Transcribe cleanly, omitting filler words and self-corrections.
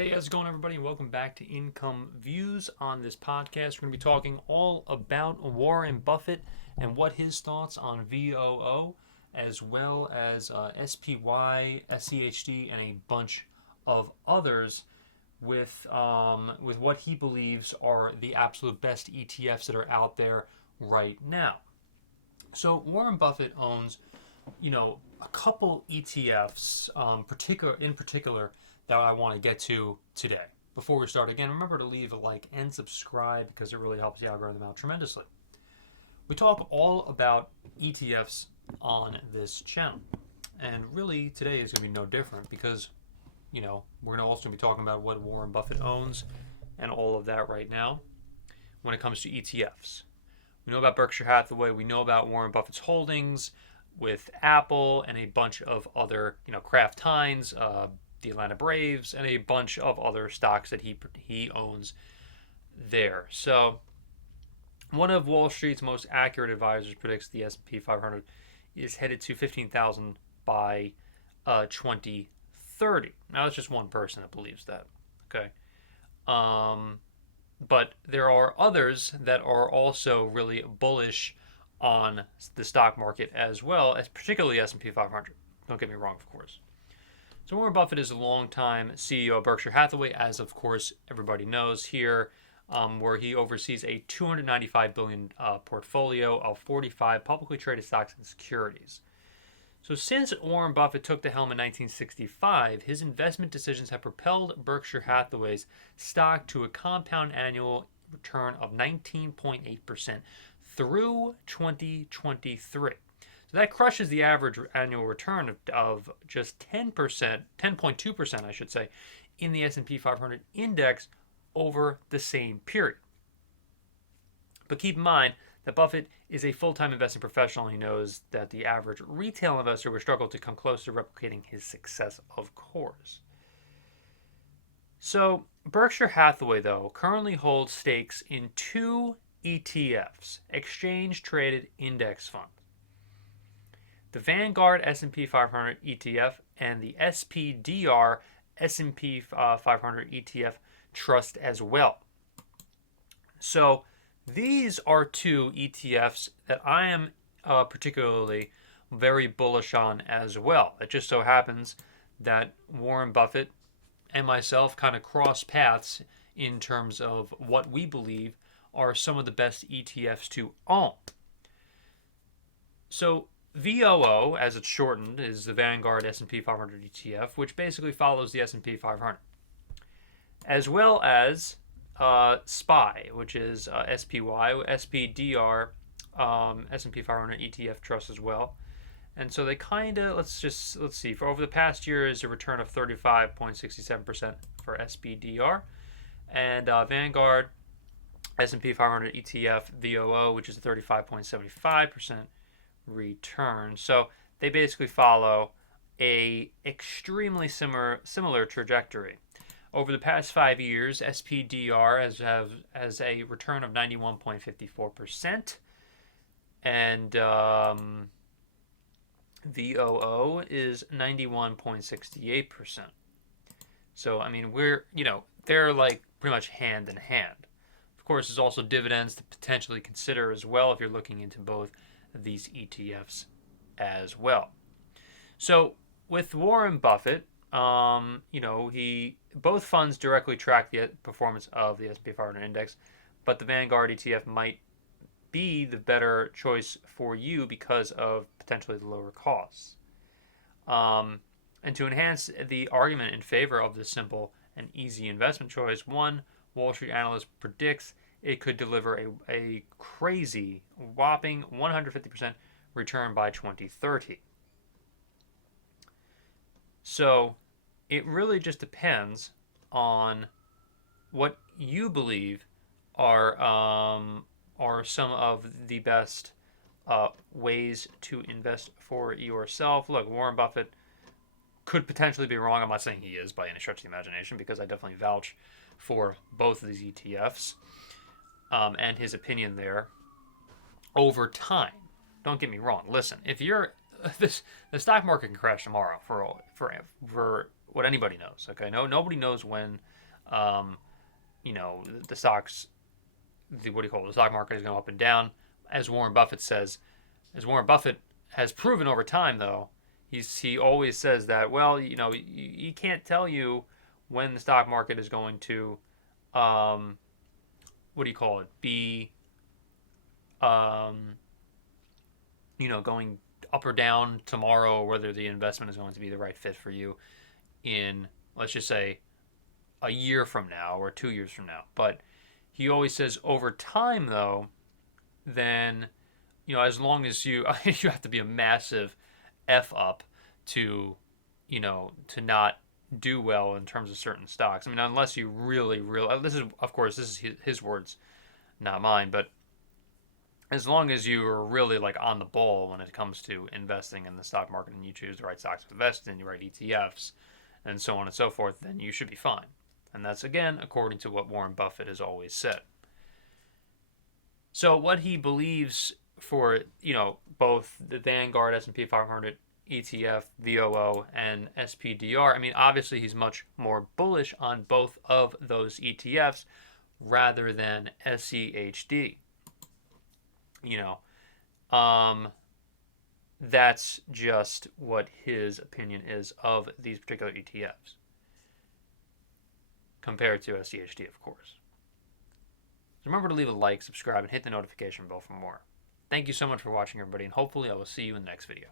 Hey, how's it going, everybody? Welcome back to Income Views. On this podcast, we're going to be talking all about Warren Buffett and what his thoughts on VOO, as well as SPY, SCHD, and a bunch of others with what he believes are the absolute best ETFs that are out there right now. So Warren Buffett owns, a couple ETFs, in particular, that I want to get to today. Before we start, again, remember to leave a like and subscribe because it really helps the algorithm out tremendously. We talk all about ETFs on this channel, and really today is going to be no different because, we're going to also be talking about what Warren Buffett owns and all of that right now when it comes to ETFs. We know about Berkshire Hathaway. We know about Warren Buffett's holdings with Apple and a bunch of other, Kraft Heinz, the Atlanta Braves, and a bunch of other stocks that he owns there. So one of Wall Street's most accurate advisors predicts the S&P 500 is headed to 15,000 by 2030. Now, that's just one person that believes that. Okay. But there are others that are also really bullish on the stock market as well, as particularly S&P 500. Don't get me wrong, of course. So Warren Buffett is a longtime CEO of Berkshire Hathaway, as of course everybody knows here, where he oversees a $295 billion portfolio of 45 publicly traded stocks and securities. So since Warren Buffett took the helm in 1965, his investment decisions have propelled Berkshire Hathaway's stock to a compound annual return of 19.8% through 2023. So that crushes the average annual return of just 10%, 10.2%, I should say, in the S&P 500 index over the same period. But keep in mind that Buffett is a full-time investing professional. He knows that the average retail investor would struggle to come close to replicating his success, of course. So Berkshire Hathaway, though, currently holds stakes in two ETFs, exchange-traded index funds. The Vanguard S&P 500 ETF and the SPDR S&P 500 ETF Trust as well. So these are two ETFs that I am particularly very bullish on as well. It just so happens that Warren Buffett and myself kind of cross paths in terms of what we believe are some of the best ETFs to own. So VOO, as it's shortened, is the Vanguard S&P 500 ETF, which basically follows the S&P 500, as well as SPY, which is SPY, SPDR, S&P 500 ETF Trust as well. And so they kind of, let's see, for over the past year is a return of 35.67% for SPDR, and Vanguard S&P 500 ETF VOO, which is a 35.75% return. So they basically follow a extremely similar trajectory. Over the past 5 years, SPDR has a return of 91.54%, and VOO is 91.68%. So I mean, they're like pretty much hand in hand. Of course, there's also dividends to potentially consider as well if you're looking into both these ETFs as well. So with Warren Buffett, both funds directly track the performance of the S&P 500 index, but the Vanguard ETF might be the better choice for you because of potentially the lower costs. And to enhance the argument in favor of this simple and easy investment choice, one Wall Street analyst predicts it could deliver a crazy, whopping 150% return by 2030. So it really just depends on what you believe are some of the best ways to invest for yourself. Look, Warren Buffett could potentially be wrong. I'm not saying he is by any stretch of the imagination, because I definitely vouch for both of these ETFs. And his opinion there over time. Don't get me wrong. Listen, if you're the stock market can crash tomorrow for what anybody knows. Okay, nobody knows when, um, the stocks, what do you call it, the stock market is going up and down, as Warren Buffett says. As Warren Buffett has proven over time, though, he always says that, well, he can't tell you when the stock market is going to, what do you call it, be, um, going up or down tomorrow, or whether the investment is going to be the right fit for you in, let's just say, a year from now or 2 years from now. But he always says over time, though, then, as long as you you have to be a massive F up to, to not do well in terms of certain stocks. I mean, unless you really, this is, of course, this is his words, not mine, but as long as you are really like on the ball when it comes to investing in the stock market and you choose the right stocks to invest in, the right ETFs, and so on and so forth, then you should be fine. And that's, again, according to what Warren Buffett has always said. So what he believes for, both the Vanguard S&P 500 ETF, VOO, and SPDR, I mean, obviously he's much more bullish on both of those ETFs rather than SCHD. That's just what his opinion is of these particular ETFs compared to SCHD, of course. So remember to leave a like, subscribe, and hit the notification bell for more. Thank you so much for watching, everybody, and hopefully I will see you in the next video.